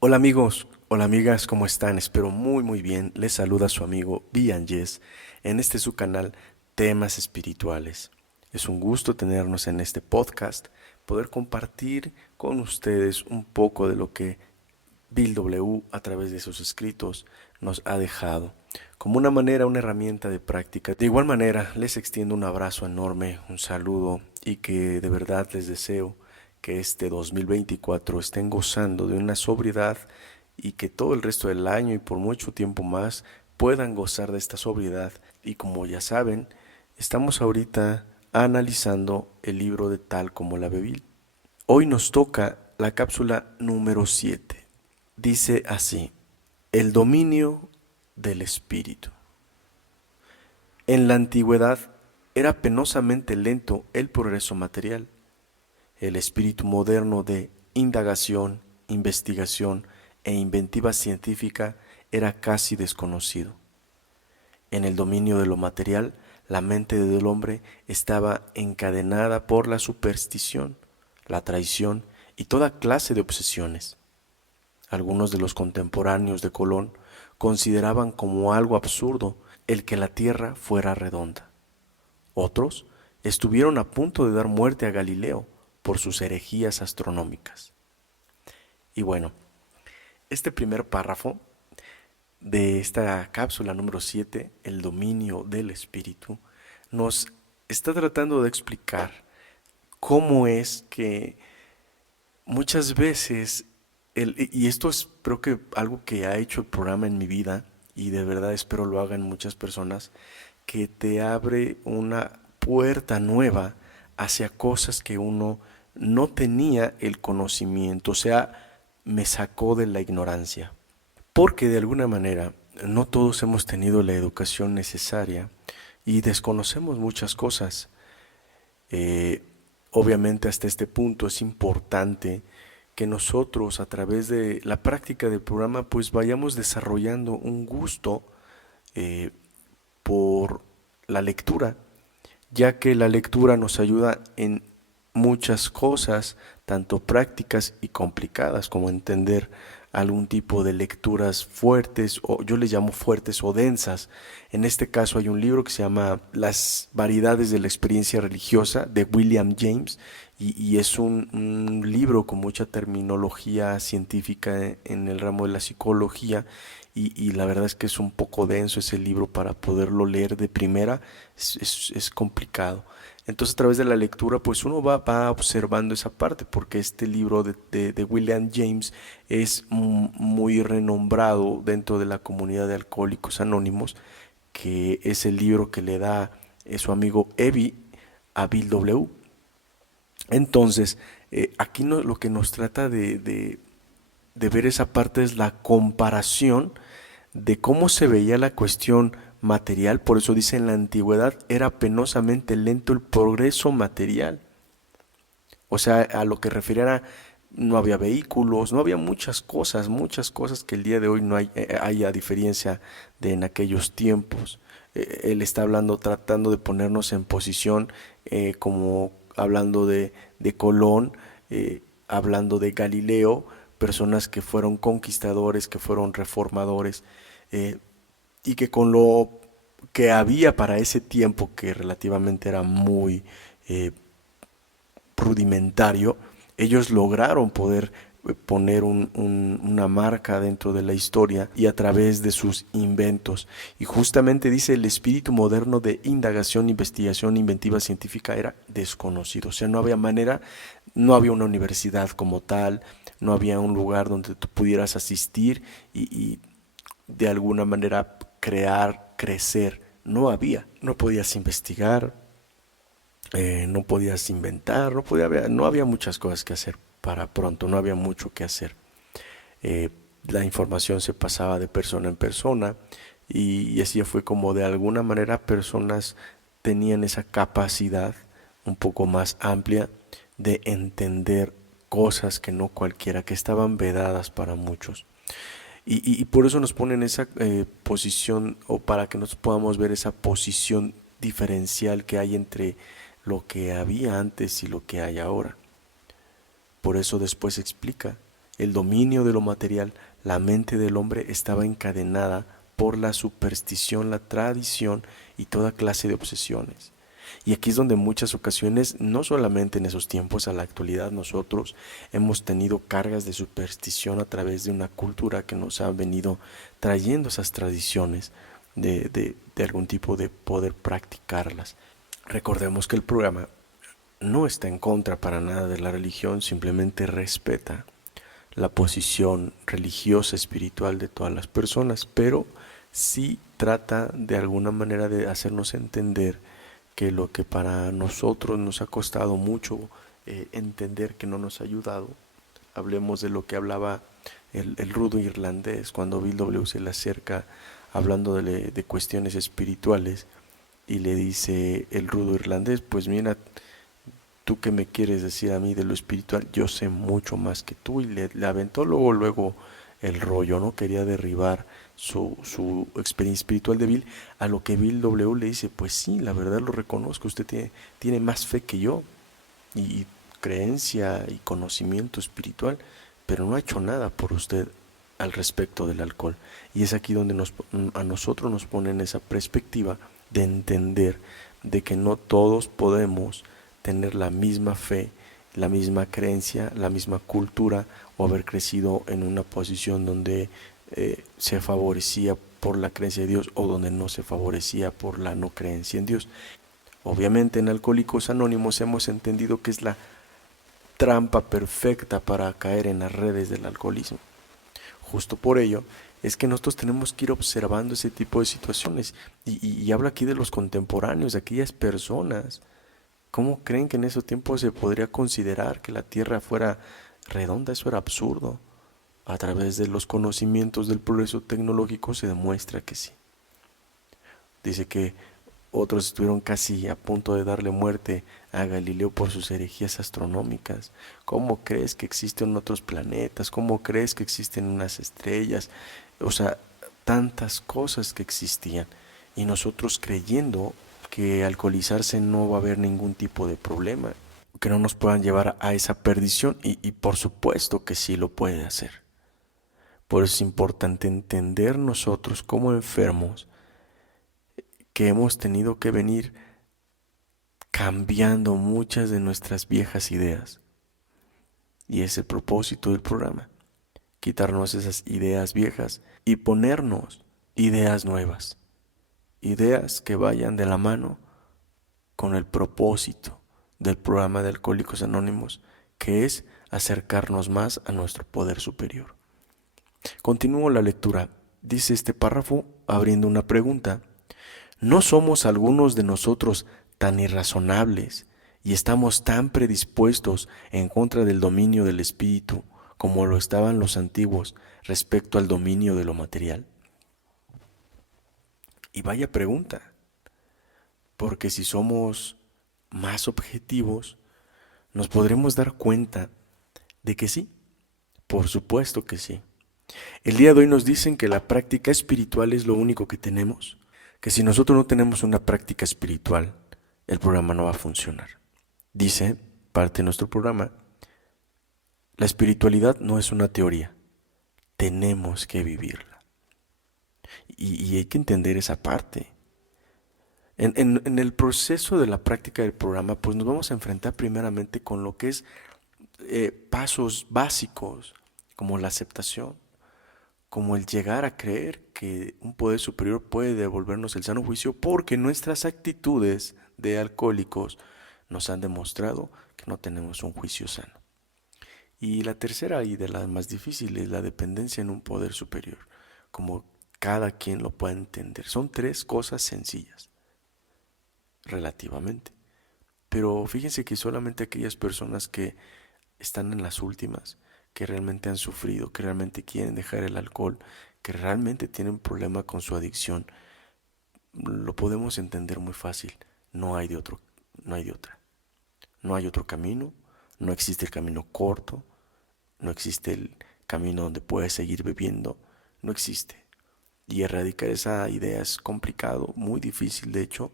Hola amigos, hola amigas, ¿cómo están? Espero muy bien. Les saluda su amigo Yes en este su canal Temas Espirituales. Es un gusto tenernos en este podcast, poder compartir con ustedes un poco de lo que Bill W. a través de sus escritos nos ha dejado como una manera, una herramienta de práctica. De igual manera, les extiendo un abrazo enorme, un saludo y que de verdad les deseo que este 2024 estén gozando de una sobriedad y que todo el resto del año y por mucho tiempo más puedan gozar de esta sobriedad. Y como ya saben, estamos ahorita analizando el libro de Tal como la Bebil. Hoy nos toca la cápsula número 7. Dice así: el dominio del espíritu. En la antigüedad era penosamente lento el progreso material. El espíritu moderno de indagación, investigación e inventiva científica era casi desconocido. En el dominio de lo material, la mente del hombre estaba encadenada por la superstición, la traición y toda clase de obsesiones. Algunos de los contemporáneos de Colón consideraban como algo absurdo el que la Tierra fuera redonda. Otros estuvieron a punto de dar muerte a Galileo por sus herejías astronómicas. Y bueno, este primer párrafo de esta cápsula número 7, el dominio del espíritu, nos está tratando de explicar cómo es que muchas veces, y esto es creo que algo que ha hecho el programa en mi vida, y de verdad espero lo hagan muchas personas, que te abre una puerta nueva hacia cosas que uno no tenía el conocimiento, o sea, me sacó de la ignorancia. Porque de alguna manera no todos hemos tenido la educación necesaria y desconocemos muchas cosas. Eh, Obviamente hasta este punto es importante que nosotros a través de la práctica del programa pues vayamos desarrollando un gusto eh, por la lectura, ya que la lectura nos ayuda en muchas cosas, tanto prácticas y complicadas, como entender algún tipo de lecturas fuertes, o yo les llamo fuertes o densas. En este caso hay un libro que se llama Las variedades de la experiencia religiosa de William James, y es un libro con mucha terminología científica en el ramo de la psicología, y la verdad es que es un poco denso ese libro para poderlo leer de primera, es complicado. Entonces a través de la lectura pues uno va observando esa parte, porque este libro de William James es muy renombrado dentro de la comunidad de Alcohólicos Anónimos, que es el libro que le da su amigo Evi a Bill W. Entonces aquí lo que nos trata de ver esa parte es la comparación de cómo se veía la cuestión material. Por eso dice: en la antigüedad era penosamente lento el progreso material. O sea, a lo que refiere no había vehículos, no había muchas cosas que el día de hoy no hay a diferencia de en aquellos tiempos. Él está hablando, tratando de ponernos en posición, como hablando de Colón, hablando de Galileo, personas que fueron conquistadores, que fueron reformadores, eh, y que con lo que había para ese tiempo, que relativamente era muy eh, rudimentario, ellos lograron poder poner una marca dentro de la historia y a través de sus inventos. Y justamente dice: el espíritu moderno de indagación, investigación, inventiva científica era desconocido. O sea, no había manera, no había una universidad como tal, no había un lugar donde tú pudieras asistir y de alguna manera crear, crecer. No había, no podías investigar, no podías inventar, no había muchas cosas que hacer para pronto, no había mucho que hacer. Eh, la información se pasaba de persona en persona, y así fue como de alguna manera personas tenían esa capacidad un poco más amplia de entender cosas que no cualquiera, que estaban vedadas para muchos. Y por eso nos ponen esa posición, o para que nosotros podamos ver esa posición diferencial que hay entre lo que había antes y lo que hay ahora. Por eso después explica el dominio de lo material, la mente del hombre estaba encadenada por la superstición, la tradición y toda clase de obsesiones. Y aquí es donde en muchas ocasiones, no solamente en esos tiempos, a la actualidad nosotros hemos tenido cargas de superstición a través de una cultura que nos ha venido trayendo esas tradiciones de algún tipo de poder practicarlas. Recordemos que el programa no está en contra para nada de la religión, simplemente respeta la posición religiosa, espiritual de todas las personas, pero sí trata de alguna manera de hacernos entender que lo que para nosotros nos ha costado mucho entender, que no nos ha ayudado. Hablemos de lo que hablaba el rudo irlandés cuando Bill W. se le acerca hablando de cuestiones espirituales y le dice el rudo irlandés, pues mira, tú qué me quieres decir a mí de lo espiritual, yo sé mucho más que tú, y le aventó luego el rollo, ¿no? Quería derribar su experiencia espiritual de Bill, a lo que Bill W. le dice, pues sí, la verdad lo reconozco, usted tiene más fe que yo y creencia y conocimiento espiritual, pero no ha hecho nada por usted al respecto del alcohol. Y es aquí donde a nosotros nos ponen esa perspectiva de entender de que no todos podemos tener la misma fe, la misma creencia, la misma cultura, o haber crecido en una posición donde se favorecía por la creencia de Dios o donde no se favorecía por la no creencia en Dios. Obviamente en Alcohólicos Anónimos hemos entendido que es la trampa perfecta para caer en las redes del alcoholismo. Justo por ello es que nosotros tenemos que ir observando ese tipo de situaciones. Y hablo aquí de los contemporáneos, de aquellas personas. ¿Cómo creen que en esos tiempos se podría considerar que la Tierra fuera redonda? Eso era absurdo. A través de los conocimientos del progreso tecnológico se demuestra que sí. Dice que otros estuvieron casi a punto de darle muerte a Galileo por sus herejías astronómicas. ¿Cómo crees que existen otros planetas? ¿Cómo crees que existen unas estrellas? O sea, tantas cosas que existían. Y nosotros creyendo que alcoholizarse no va a haber ningún tipo de problema, que no nos puedan llevar a esa perdición. Y por supuesto que sí lo puede hacer. Por eso es importante entender nosotros como enfermos que hemos tenido que venir cambiando muchas de nuestras viejas ideas. Y es el propósito del programa, quitarnos esas ideas viejas y ponernos ideas nuevas, ideas que vayan de la mano con el propósito del programa de Alcohólicos Anónimos, que es acercarnos más a nuestro poder superior. Continúo la lectura. Dice este párrafo abriendo una pregunta. ¿No somos algunos de nosotros tan irrazonables y estamos tan predispuestos en contra del dominio del espíritu como lo estaban los antiguos respecto al dominio de lo material? Y vaya pregunta, porque si somos más objetivos, nos podremos dar cuenta de que sí, por supuesto que sí. El día de hoy nos dicen que la práctica espiritual es lo único que tenemos, que si nosotros no tenemos una práctica espiritual, el programa no va a funcionar. Dice, parte de nuestro programa, la espiritualidad no es una teoría, tenemos que vivirla. Y hay que entender esa parte. En el proceso de la práctica del programa, pues nos vamos a enfrentar primeramente con lo que es pasos básicos, como la aceptación, como el llegar a creer que un poder superior puede devolvernos el sano juicio, porque nuestras actitudes de alcohólicos nos han demostrado que no tenemos un juicio sano. Y la tercera, y de las más difíciles, la dependencia en un poder superior, como cada quien lo pueda entender. Son tres cosas sencillas, relativamente. Pero fíjense que solamente aquellas personas que están en las últimas, que realmente han sufrido, que realmente quieren dejar el alcohol, que realmente tienen problema con su adicción, lo podemos entender muy fácil. No hay de otro, no hay de otra. No hay otro camino, no existe el camino corto, no existe el camino donde puedes seguir bebiendo, no existe. Y erradicar esa idea es complicado, muy difícil de hecho,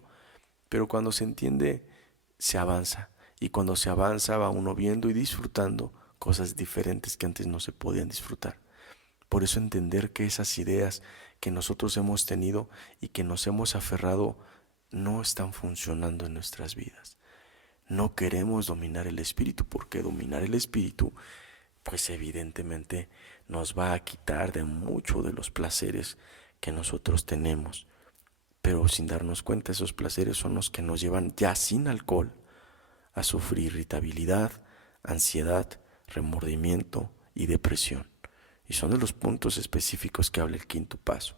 pero cuando se entiende, se avanza. Y cuando se avanza va uno viendo y disfrutando cosas diferentes que antes no se podían disfrutar. Por eso entender que esas ideas que nosotros hemos tenido y que nos hemos aferrado no están funcionando en nuestras vidas. No queremos dominar el espíritu, porque dominar el espíritu, pues evidentemente nos va a quitar de mucho de los placeres que nosotros tenemos. Pero sin darnos cuenta, esos placeres son los que nos llevan ya sin alcohol a sufrir irritabilidad, ansiedad, remordimiento y depresión. Y son de los puntos específicos que habla el quinto paso.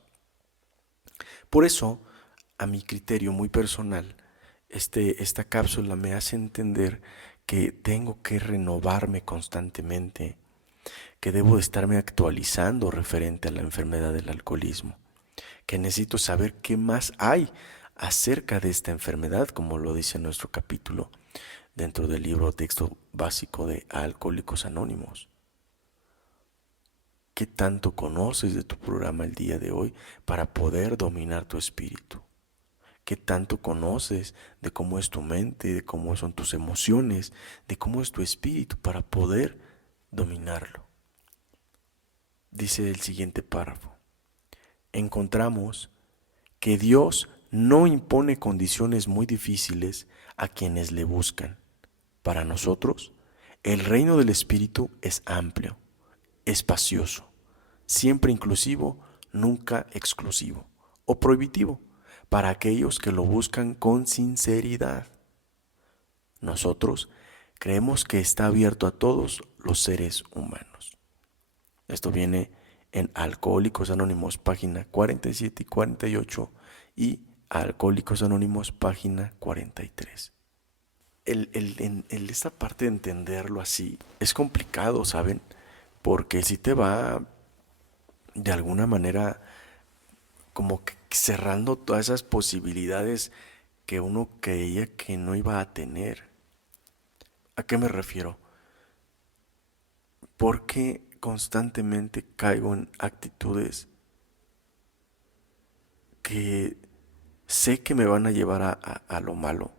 Por eso, a mi criterio muy personal, esta cápsula me hace entender que tengo que renovarme constantemente, que debo de estarme actualizando referente a la enfermedad del alcoholismo, que necesito saber qué más hay acerca de esta enfermedad, como lo dice nuestro capítulo dentro del libro texto básico de Alcohólicos Anónimos. ¿Qué tanto conoces de tu programa el día de hoy para poder dominar tu espíritu? ¿Qué tanto conoces de cómo es tu mente, de cómo son tus emociones, de cómo es tu espíritu para poder dominarlo? Dice el siguiente párrafo: encontramos que Dios no impone condiciones muy difíciles a quienes le buscan. Para nosotros, el reino del espíritu es amplio, espacioso, siempre inclusivo, nunca exclusivo o prohibitivo para aquellos que lo buscan con sinceridad. Nosotros creemos que está abierto a todos los seres humanos. Esto viene en Alcohólicos Anónimos, página 47 y 48, y Alcohólicos Anónimos, página 43. Esta parte de entenderlo así es complicado, ¿saben? Porque si te va de alguna manera como que cerrando todas esas posibilidades que uno creía que no iba a tener. ¿A qué me refiero? Porque constantemente caigo en actitudes que sé que me van a llevar a lo malo.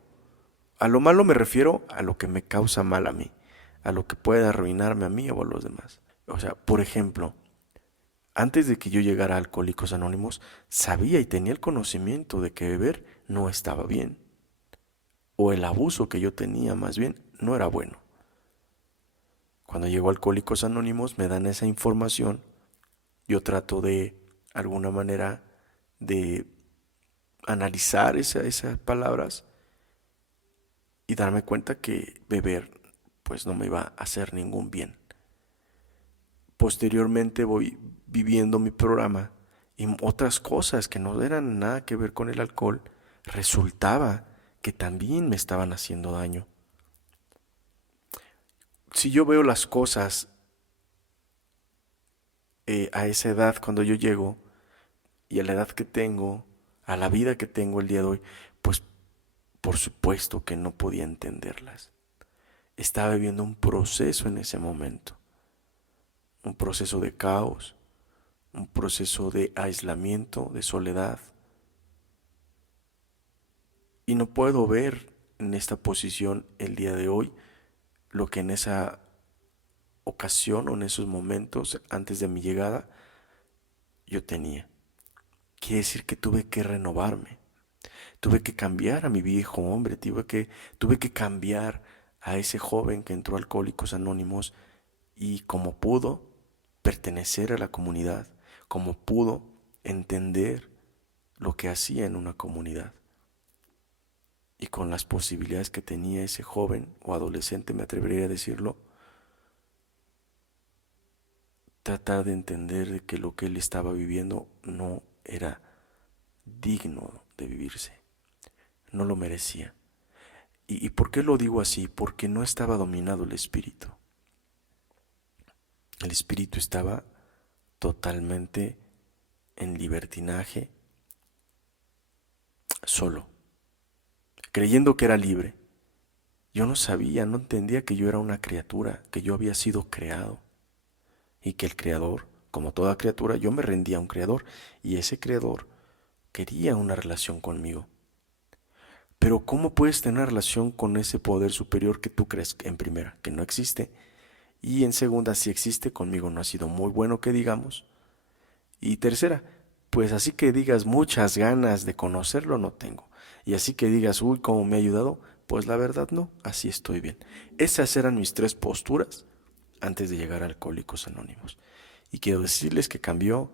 A lo malo me refiero a lo que me causa mal a mí, a lo que puede arruinarme a mí o a los demás. O sea, por ejemplo, antes de que yo llegara a Alcohólicos Anónimos, sabía y tenía el conocimiento de que beber no estaba bien. O el abuso que yo tenía, más bien, no era bueno. Cuando llego a Alcohólicos Anónimos me dan esa información, yo trato de alguna manera de analizar esas palabras y darme cuenta que beber pues no me iba a hacer ningún bien. Posteriormente voy viviendo mi programa y otras cosas que no eran nada que ver con el alcohol, resultaba que también me estaban haciendo daño. Si yo veo las cosas a esa edad cuando yo llego y a la edad que tengo, a la vida que tengo el día de hoy, pues por supuesto que no podía entenderlas. Estaba viviendo un proceso en ese momento, un proceso de caos, un proceso de aislamiento, de soledad. Y no puedo ver en esta posición el día de hoy lo que en esa ocasión o en esos momentos antes de mi llegada yo tenía. Quiere decir que tuve que renovarme, tuve que cambiar a mi viejo hombre, tuve que cambiar a ese joven que entró a Alcohólicos Anónimos y como pudo pertenecer a la comunidad, como pudo entender lo que hacía en una comunidad. Y con las posibilidades que tenía ese joven o adolescente, me atrevería a decirlo, tratar de entender de que lo que él estaba viviendo no era digno de vivirse, no lo merecía. ¿Y por qué lo digo así? Porque no estaba dominado el espíritu. El espíritu estaba totalmente en libertinaje, solo, creyendo que era libre. Yo no sabía, no entendía que yo era una criatura, que yo había sido creado y que el creador, como toda criatura, yo me rendía a un creador y ese creador quería una relación conmigo. Pero ¿cómo puedes tener una relación con ese poder superior que tú crees en primera, que no existe, Y en segunda, si existe, conmigo no ha sido muy bueno que digamos. Y tercera, pues así que digas muchas ganas de conocerlo no tengo. Y así que digas, uy, cómo me ha ayudado, pues la verdad no, así estoy bien. Esas eran mis tres posturas antes de llegar a Alcohólicos Anónimos. Y quiero decirles que cambió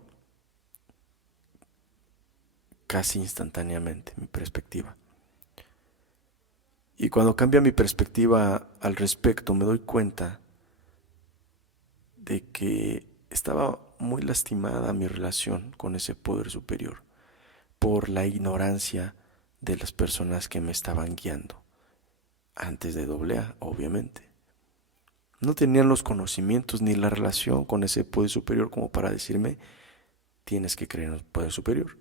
casi instantáneamente mi perspectiva. Y cuando cambia mi perspectiva al respecto, me doy cuenta de que estaba muy lastimada mi relación con ese poder superior por la ignorancia de las personas que me estaban guiando. Antes de AA, obviamente. No tenían los conocimientos ni la relación con ese poder superior como para decirme, tienes que creer en el poder superior.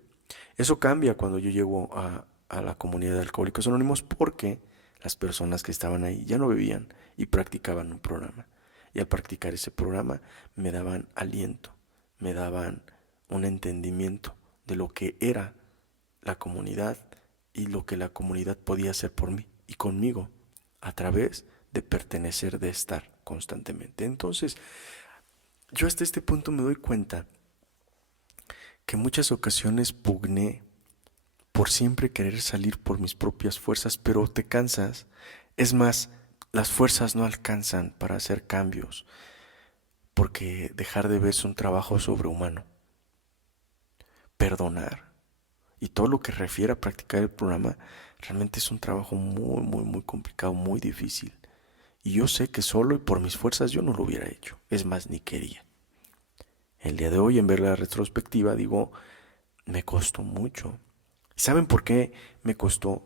Eso cambia cuando yo llego a la comunidad de Alcohólicos Anónimos porque las personas que estaban ahí ya no bebían y practicaban un programa. Y al practicar ese programa me daban aliento, me daban un entendimiento de lo que era la comunidad y lo que la comunidad podía hacer por mí y conmigo a través de pertenecer, de estar constantemente. Entonces, yo hasta este punto me doy cuenta que en muchas ocasiones pugné por siempre querer salir por mis propias fuerzas, pero te cansas. Es más, las fuerzas no alcanzan para hacer cambios, porque dejar de ver es un trabajo sobrehumano. Perdonar y todo lo que refiere a practicar el programa realmente es un trabajo muy, muy, muy complicado, muy difícil. Y yo sé que solo y por mis fuerzas yo no lo hubiera hecho. Es más, ni quería. El día de hoy, en ver la retrospectiva, digo, me costó mucho. ¿Saben por qué me costó?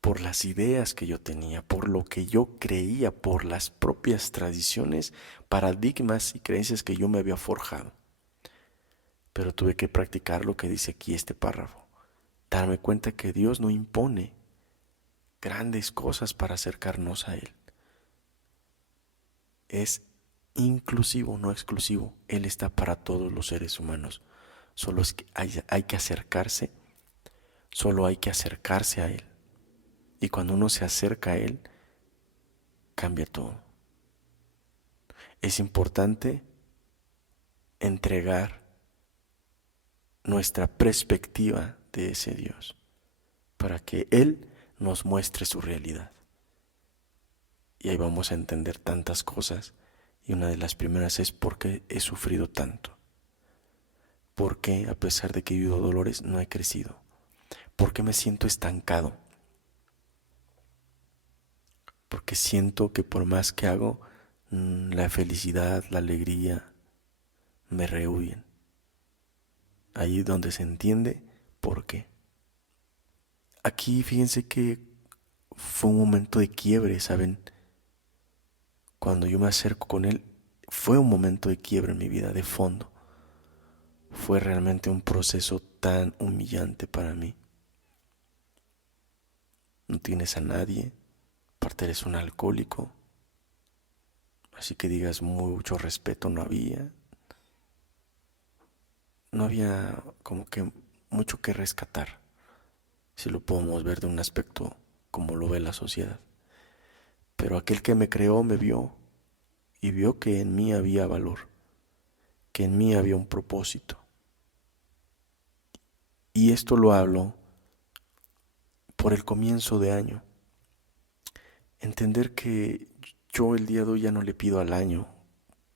Por las ideas que yo tenía, por lo que yo creía, por las propias tradiciones, paradigmas y creencias que yo me había forjado. Pero tuve que practicar lo que dice aquí este párrafo. Darme cuenta que Dios no impone grandes cosas para acercarnos a Él. Es inclusivo, no exclusivo. Él está para todos los seres humanos. Solo es que hay que acercarse, solo hay que acercarse a Él. Y cuando uno se acerca a Él, cambia todo. Es importante entregar nuestra perspectiva de ese Dios para que Él nos muestre su realidad. Y ahí vamos a entender tantas cosas. Y una de las primeras es por qué he sufrido tanto. ¿Por qué, a pesar de que he vivido dolores, no he crecido? ¿Por qué me siento estancado? Porque siento que por más que hago, la felicidad, la alegría me rehuyen. Ahí es donde se entiende por qué. Aquí fíjense que fue un momento de quiebre, ¿saben? Cuando yo me acerco con él, fue un momento de quiebre en mi vida, de fondo. Fue realmente un proceso tan humillante para mí. No tienes a nadie, aparte eres un alcohólico, así que digas mucho respeto no había. No había como que mucho que rescatar, si lo podemos ver de un aspecto como lo ve la sociedad. Pero aquel que me creó me vio y vio que en mí había valor, que en mí había un propósito. Y esto lo hablo por el comienzo de año. Entender que yo el día de hoy ya no le pido al año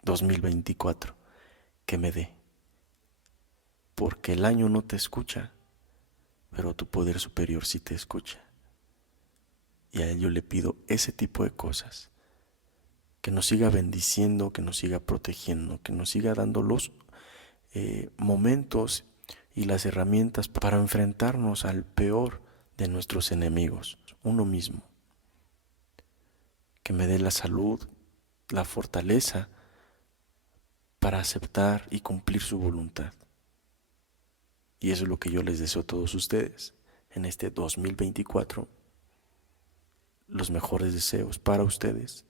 2024 que me dé, porque el año no te escucha, pero tu poder superior sí te escucha. Y a él yo le pido ese tipo de cosas, que nos siga bendiciendo, que nos siga protegiendo, que nos siga dando los momentos y las herramientas para enfrentarnos al peor de nuestros enemigos, uno mismo. Que me dé la salud, la fortaleza para aceptar y cumplir su voluntad. Y eso es lo que yo les deseo a todos ustedes en este 2024. Los mejores deseos para ustedes.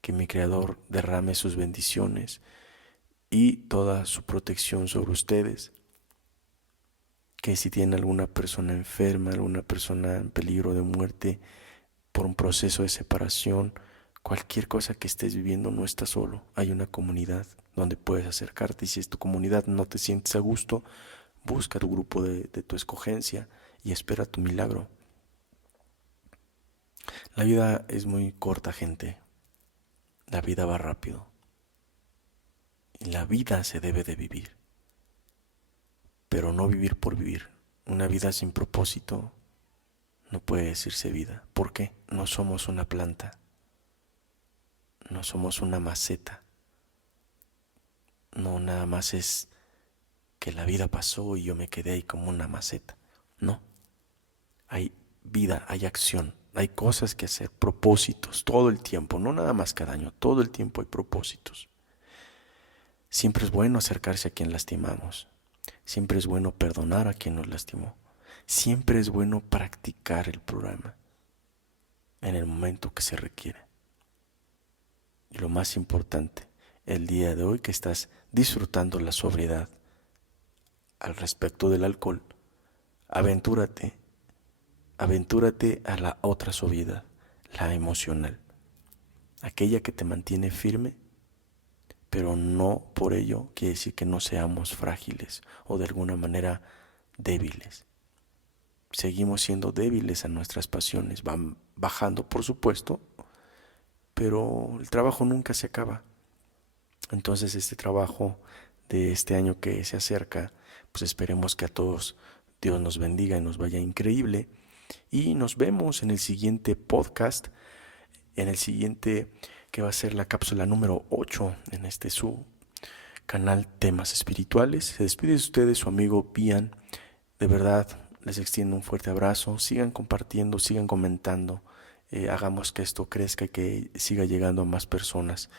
Que mi Creador derrame sus bendiciones y toda su protección sobre ustedes. Que si tienen alguna persona enferma, alguna persona en peligro de muerte por un proceso de separación, Cualquier cosa que estés viviendo no estás solo. Hay una comunidad donde puedes acercarte y si es tu comunidad no te sientes a gusto, busca tu grupo de tu escogencia y espera tu milagro. La vida es muy corta, gente. La vida va rápido. Y la vida se debe de vivir. Pero no vivir por vivir. Una vida sin propósito no puede decirse vida. ¿Por qué? No somos una planta. No somos una maceta. No, nada más es que la vida pasó y yo me quedé ahí como una maceta. No. Hay vida, hay acción, hay cosas que hacer, propósitos, todo el tiempo, no nada más cada año, todo el tiempo hay propósitos. Siempre es bueno acercarse a quien lastimamos, siempre es bueno perdonar a quien nos lastimó, siempre es bueno practicar el programa en el momento que se requiere. Y lo más importante, el día de hoy que estás disfrutando la sobriedad al respecto del alcohol, aventúrate a la otra sobriedad, la emocional, aquella que te mantiene firme, pero no por ello quiere decir que no seamos frágiles o de alguna manera débiles. Seguimos siendo débiles a nuestras pasiones, van bajando por supuesto, pero el trabajo nunca se acaba. Entonces este trabajo de este año que se acerca, pues esperemos que a todos Dios nos bendiga y nos vaya increíble. Y nos vemos en el siguiente podcast, en el siguiente que va a ser la cápsula número 8 en este su canal Temas Espirituales. Se despide de ustedes su amigo Bian. De verdad, les extiendo un fuerte abrazo. Sigan compartiendo, sigan comentando. Hagamos que esto crezca y que siga llegando a más personas.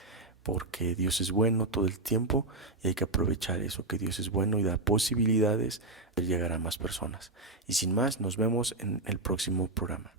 Porque Dios es bueno todo el tiempo y hay que aprovechar eso, que Dios es bueno y da posibilidades de llegar a más personas. Y sin más, nos vemos en el próximo programa.